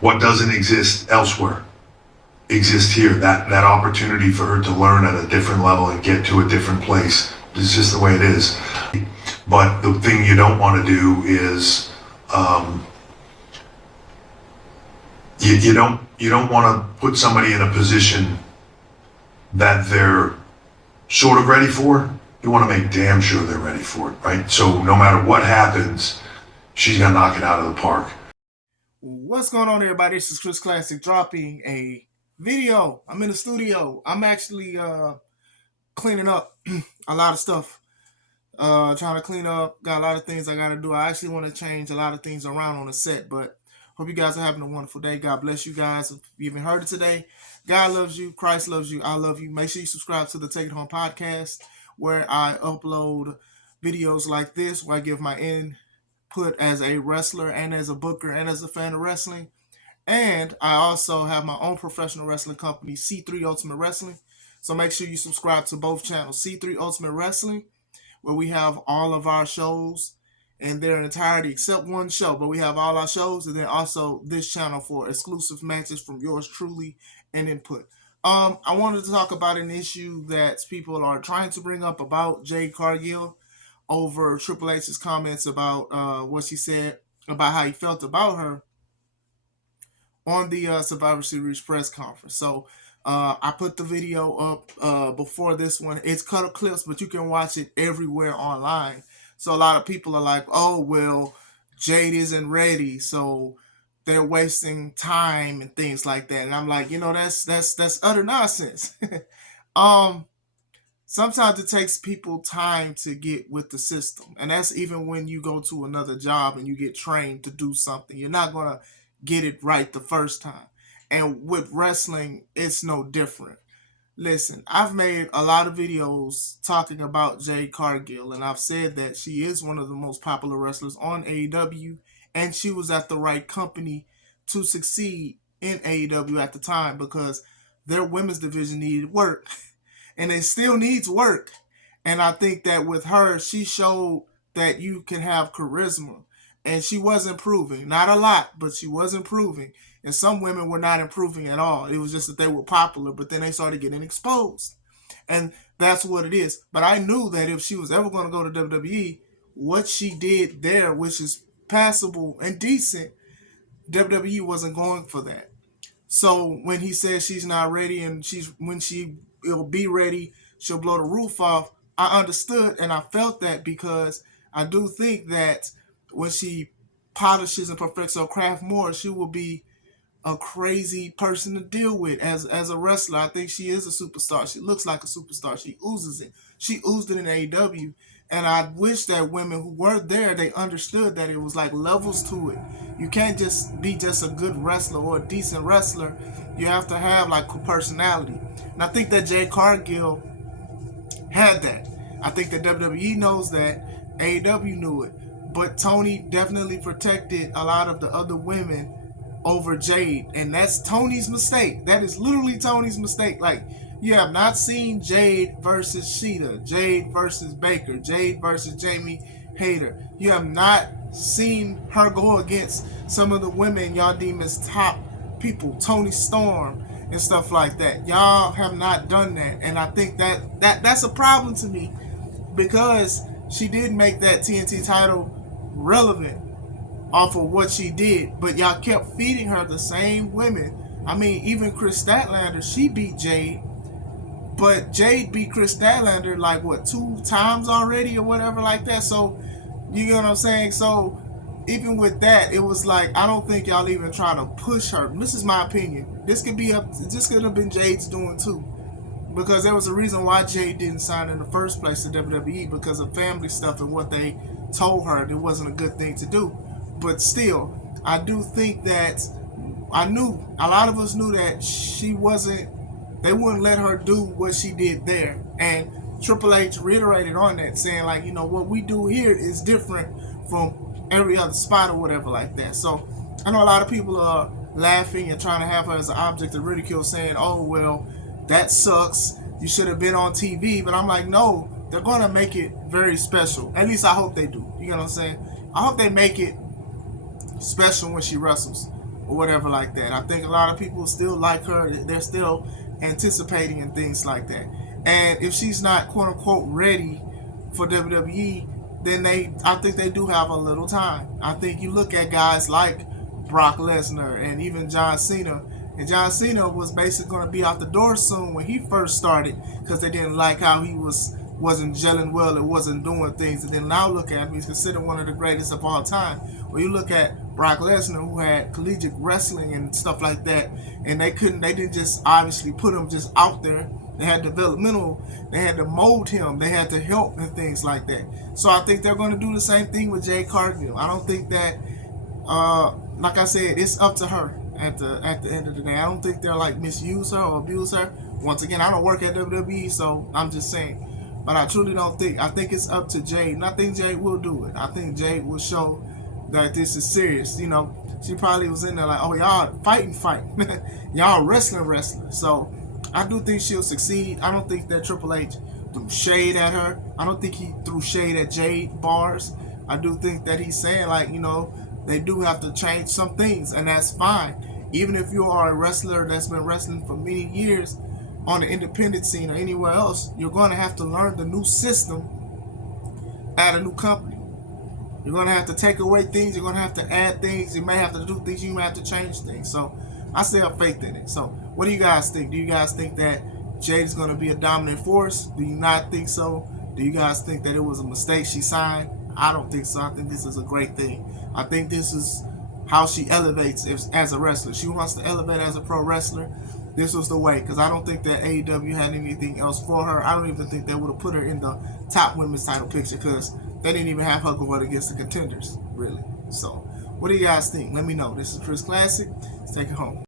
What doesn't exist elsewhere exists here. That opportunity for her to learn at a different level and get to a different place is just the way it is. But the thing you don't want to do is you don't want to put somebody in a position that they're sort of ready for. You want to make damn sure they're ready for it, right? So no matter what happens, she's gonna knock it out of the park. What's going on, everybody? This is Chris Classic dropping a video. I'm in the studio. I'm actually cleaning up a lot of stuff. Trying to clean up. Got a lot of things I got to do. I actually want to change a lot of things around on the set, but hope you guys are having a wonderful day. God bless you guys. If you haven't heard it today, God loves you. Christ loves you. I love you. Make sure you subscribe to the Take It Home podcast, where I upload videos like this, where I give my input as a wrestler and as a booker and as a fan of wrestling. And I also have my own professional wrestling company, C3 Ultimate Wrestling. So make sure you subscribe to both channels, C3 Ultimate Wrestling, where we have all of our shows in their entirety except one show, but we have all our shows, and then also this channel for exclusive matches from yours truly and input. I wanted to talk about an issue that people are trying to bring up about Jade Cargill over Triple H's comments about what she said about how he felt about her on the Survivor Series press conference. So I put the video up before this one. It's cut up clips, but you can watch it everywhere online. So a lot of people are like, oh, well, Jade isn't ready, so they're wasting time and things like that. And I'm like, that's utter nonsense. Sometimes it takes people time to get with the system. And that's even when you go to another job and you get trained to do something. You're not going to get it right the first time. And with wrestling, it's no different. Listen, I've made a lot of videos talking about Jade Cargill, and I've said that she is one of the most popular wrestlers on AEW, and she was at the right company to succeed in AEW at the time because their women's division needed work, and it still needs work. And I think that with her, she showed that you can have charisma, and she was improving. Not a lot, but she was improving. And some women were not improving at all. It was just that they were popular, but then they started getting exposed. And that's what it is. But I knew that if she was ever going to go to WWE, what she did there, which is passable and decent, WWE wasn't going for that. So when he says she's not ready and when she will be ready, she'll blow the roof off, I understood and I felt that because I do think that when she polishes and perfects her craft more, she will be a crazy person to deal with as a wrestler. I think she is a superstar. She looks like a superstar. She oozes it. She oozed it in AEW. And I wish that women who were there, they understood that it was like levels to it. You can't just be just a good wrestler or a decent wrestler. You have to have like a personality. And I think that Jade Cargill had that. I think that WWE knows that. AEW knew it. But Tony definitely protected a lot of the other women over Jade, and that's Tony's mistake. That is literally Tony's mistake. Like, you have not seen Jade versus Sheeta, Jade versus Baker, Jade versus Jamie Hayter. You have not seen her go against some of the women y'all deem as top people, Tony Storm and stuff like that. Y'all have not done that, and I think that's a problem to me because she did make that TNT title relevant off of what she did, but y'all kept feeding her the same women. I mean, even Chris Statlander, she beat Jade, but Jade beat Chris Statlander like what, 2 times already or whatever like that. So you know what I'm saying? So even with that, it was like, I don't think y'all even try to push her. This is my opinion. This could have been Jade's doing too, because there was a reason why Jade didn't sign in the first place to WWE, because of family stuff and what they told her it wasn't a good thing to do. But still, I do think that a lot of us knew that they wouldn't let her do what she did there. And Triple H reiterated on that, saying like, what we do here is different from every other spot or whatever like that. So I know a lot of people are laughing and trying to have her as an object of ridicule, saying, oh, well, that sucks. You should have been on TV. But I'm like, no, they're going to make it very special. At least I hope they do. You know what I'm saying? I hope they make it especially when she wrestles or whatever like that. I think a lot of people still like her. They're still anticipating and things like that. And if she's not quote unquote ready for WWE, then I think they do have a little time. I think you look at guys like Brock Lesnar and even John Cena. And John Cena was basically going to be out the door soon when he first started because they didn't like how he wasn't gelling well, it wasn't doing things. And then now look at him, he's considered one of the greatest of all time. Well, you look at Brock Lesnar, who had collegiate wrestling and stuff like that, and they didn't just obviously put him just out there. They had developmental, they had to mold him, they had to help and things like that. So I think they're going to do the same thing with Jade Cargill. I don't think that, like I said, it's up to her at the end of the day. I don't think they're like misuse her or abuse her. Once again, I don't work at WWE, so I'm just saying. But I truly don't think. I think it's up to Jade, and I think Jade will do it. I think Jade will show that this is serious. You know, she probably was in there like, oh, y'all fighting. Y'all wrestling. So I do think she'll succeed. I don't think that Triple H threw shade at her. I don't think he threw shade at Jade bars. I do think that he's saying, like, you know, they do have to change some things, and that's fine. Even if you are a wrestler that's been wrestling for many years on the independent scene or anywhere else, you're going to have to learn the new system at a new company. You're going to have to take away things. You're going to have to add things. You may have to do things. You may have to change things. So I still have faith in it. So what do you guys think? Do you guys think that Jade is going to be a dominant force? Do you not think so? Do you guys think that it was a mistake she signed? I don't think so. I think this is a great thing. I think this is how she elevates as a wrestler. She wants to elevate as a pro wrestler. This was the way, because I don't think that AEW had anything else for her. I don't even think they would have put her in the top women's title picture because they didn't even have her go against the contenders, really. So, what do you guys think? Let me know. This is Chris Classic. Let's take it home.